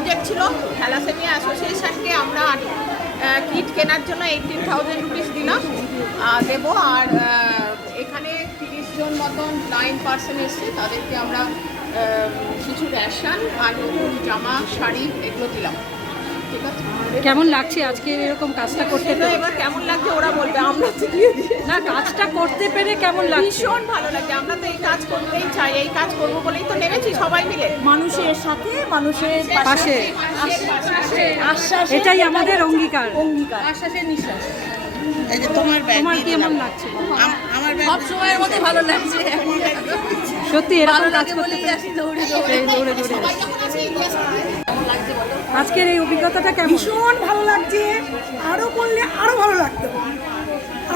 Project ছিল, thalassaemia অ্যাসোসিয়েশনকে আমরা kit কেনার জন্য 18,000 রুপিস দিলাম দেবো। আর এখানে 30 জন মতন ব্লাইন্ড পার্সন এসছে, তাদেরকে আমরা কিছু রেশন আর নতুন জামা শাড়ি এগুলো দিলাম। ঠিক আছে, কেমন লাগছে আজকে এরকম কাজটা করতে পেরে? এবার কেমন লাগছে ওরা বলবে, আমরা তো দিয়ে দিই না, কাজটা করতে পেরে কেমন লাগছে? ভীষণ ভালো লাগে। আমরা তো এই কাজ করতেই চাই, এই কাজ করবো বলেই তো নেমেছি সবাই মিলে, মানুষের সাথে মানুষের পাশে। আশ্বাস, এটাই আমাদের অঙ্গীকার। আশ্বাসের নিঃশ্বাস। তোমার কেমন লাগছে? সব সময়ের মধ্যে ভালো লাগছে, সত্যি এরকম কাজ করতে বলেই পেরে আসি দৌড়ে দৌড়ে। আজকের এই অভিজ্ঞতাটা কেমন? ভীষণ ভালো লাগছে, আরো করলে আরো ভালো লাগতো।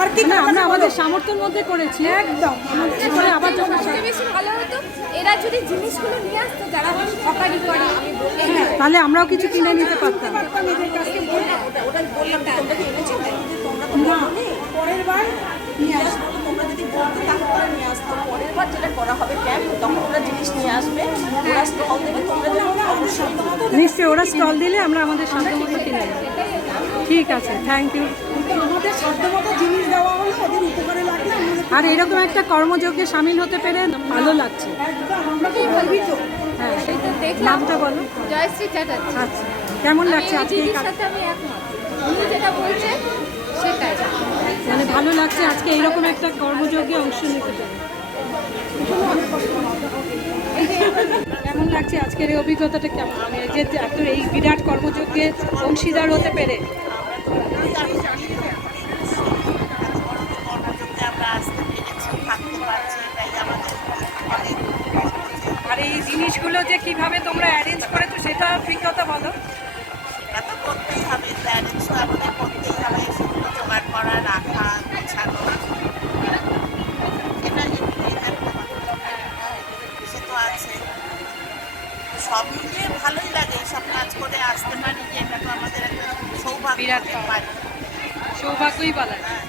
আর কি না, আমরা আমাদের সামর্থ্যের মধ্যে করেছি একদম এরপরে আবার যখন বেশি ভালো হতো এরা যদি জিনিসগুলো নিয়ে আসতো, যারা হকারি করে, তাহলে আমরাও কিছু কিনে নিতে পারতাম। নিজের কাছে বললাম ওটাই বললাম যে তোমরা কি এনেছো? তোমরা তো না, বলোনি। পরের বার নিয়ে আসবো। তোমরা যদি বলতে তাহলে নিয়ে আসতো। পরের বার যেটা করা হবে ক্যাম্প, তখন ওরা জিনিস নিয়ে আসবে, ওরা স্টল দেবে, তোমরা অবশ্যই নিশ্চয়ই ওরা স্টল দিলে আমরা আমাদের সাধ্যমতো কিনে নেব। ঠিক আছে, থ্যাংক ইউ। আমাদের সাধ্যমতো জিনিস দেওয়া হলো, ওদের উপকারে লাগলে আমাদের আর এরকম একটা কর্মযজ্ঞে সামিল হতে পেরে ভালো লাগছে। একদম আমরা খুব গর্বিত। হ্যাঁ, দেখলাম। নামটা বলো। জয়শ্রী চ্যাটার্জি। আচ্ছা, কেমন লাগছে আমি আজকে এই দিদির কাজ? সাথে আমি একমত, উনি যেটা বলছেন সেটাই। মানে ভালো লাগছে আজকে এইরকম একটা কর্মযজ্ঞে অংশ নিতে পেরে। কেমন লাগছে আজকের এই অভিজ্ঞতাটা? কেমন মানে এই যে এত এই বিরাট কর্মযজ্ঞে অংশীদার হতে পেরে? আর এই জিনিসগুলো যে কিভাবে তোমরা অ্যারেঞ্জ করেছো সেটা অভিজ্ঞতা বলো। সেটা তো করতেই হবে, প্যারেন্টস তো আমাদের করতেই হবে, সেগুলো জোগাড় করা, রাখা, গোছানো, সে তো আছে। সব মিলিয়ে ভালোই লাগে এইসব কাজ করে আসতে পারি, যে এটা তো আমাদের একটা সৌভাগ্য বিরাট হতে পাওয়া। পারে। সৌভাগ্যই বলা যায়।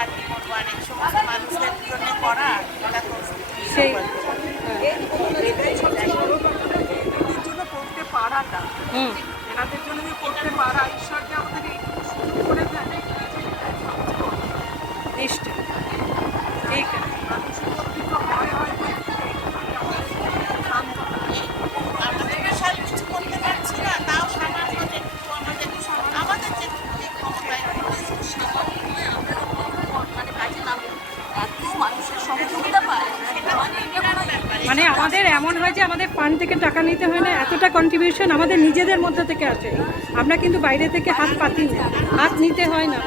আর কি করবো, আর এই সমস্ত মানুষদের জন্য করা, এটা তো সেই এটাই সবচেয়ে বড় কথা, এদের জন্য করতে পারাটা, হুম, এনাদের জন্য যে করতে পারা, ঈশ্বর যে আমাদের এই সুযোগ করে দেয়, নিশ্চয়। ঠিক আছে। মানুষের উদ্ভিদ হয় আমাদের বিশাল কিছু করতে পারছি না, তাও সামান্য যেটুকু আমাদের যে ক্ষমতায় মানে কাজে নামে এত মানুষের সহযোগিতা পায়, মানে এটা কোনো ব্যাপার। মানে আমাদের এমন হয় যে আমাদের ফান্ড থেকে টাকা নিতে হয় না, এতটা কন্ট্রিবিউশন আমাদের নিজেদের মধ্যে থেকে আসে। আমরা কিন্তু বাইরে থেকে হাত পাতি না, হাত নিতে হয় না।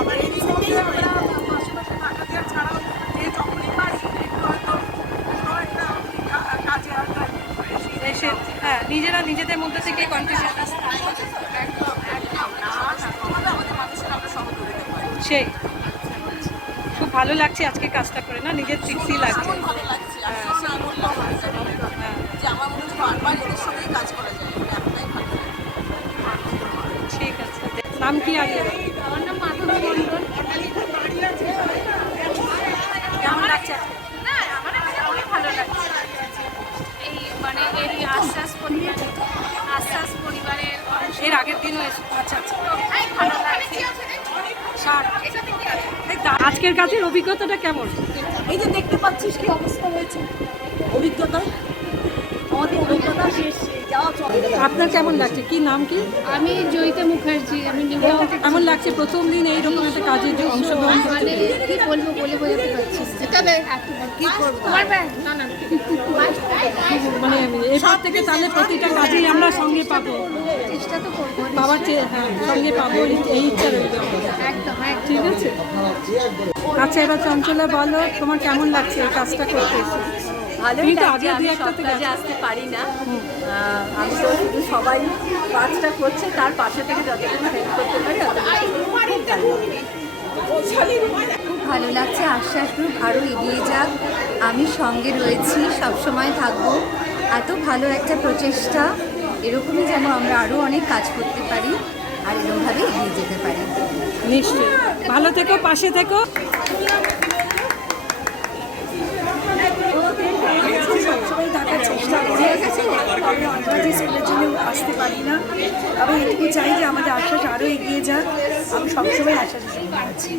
আবার এই সঙ্গে আমরা আশেপাশে টাকা দেওয়া ছাড়াও যে যখনই পাই একটু হয়তো কোনো একটা কাজে আড্ডা এসে হ্যাঁ, নিজেরা নিজেদের মধ্যে থেকে কন্ট্রিবিউশন সেই খুব ভালো লাগছে আজকে কাজটা করে, না নিজের তৃপ্তি লাগছে। ভালো লাগছে, আর ভীষণ আনন্দ হয় যে আমার মনে হচ্ছে বারবার এদের সঙ্গেই কাজ করা যায়, এতটাই ভালো লাগে। ঠিক আছে, নাম কি আগে? আমার নাম মাধবী মণ্ডল। কেমন লাগছে? না, আমার কাছে অনেক ভালো লাগছে। এই মানে এই আশ্বাস পরিবারের অংশ এর আগের দিনও এসে আচ্ছা আচ্ছা ভালো লাগছে। আজকের কাজের অভিজ্ঞতাটা কেমন? এই যে দেখতে পাচ্ছিস কি অবস্থা হয়েছে, অভিজ্ঞতা, আমাদের অভিজ্ঞতা শেষ, যাওয়া চলে। আপনার কেমন লাগছে? কি নাম কি? আমি জয়িতা মুখার্জি, আমি নিউ কেমন লাগছে প্রথম দিন এইরকম একটা কাজে যে অংশগ্রহণ করতে মানে পেরে? কি বলবো বলে বোঝাতে পারছি না। কি করবো তোমার ব্যাগ? না না মানে এরপর থেকে তাহলে প্রতিটা কাজেই আমরা সঙ্গে পাবো, চেষ্টা তো করবো বাবার হ্যাঁ সঙ্গে পাবো, এই ইচ্ছা রইল আমাদের। একদম একদম। ঠিক আছে। আচ্ছা, এবার চঞ্চলা বলো তোমার কেমন লাগছে এই কাজটা করতে এসে? ভালোই তুমি তো লাগছে, আগে আমি দু একটা সব থেকে কাজে আসতে পারি না, আমি তো শুধু সবাই কাজটা করছে তার পাশে থেকে যতটুকু হেল্প করতে পারি খুব ভালো লাগছে। আশ্বাস গ্রুপ আরও এগিয়ে যাক, আমি সঙ্গে রয়েছি, সব সময় থাকবো। এত ভালো একটা প্রচেষ্টা, এরকমই যেন আমরা আরও অনেক কাজ করতে পারি আর এরকমভাবে এগিয়ে যেতে পারি। নিশ্চয়ই, ভালো থেকো, পাশে থেকো। সবসময় দেখাচ্ছে মাঝে স্কুলের জন্য আসতে পারি না, তবে এটুকু চাই যে আমাদের আশ্বাস আরও এগিয়ে যাক। আমি সবসময় আশ্বাসের সঙ্গে আছি।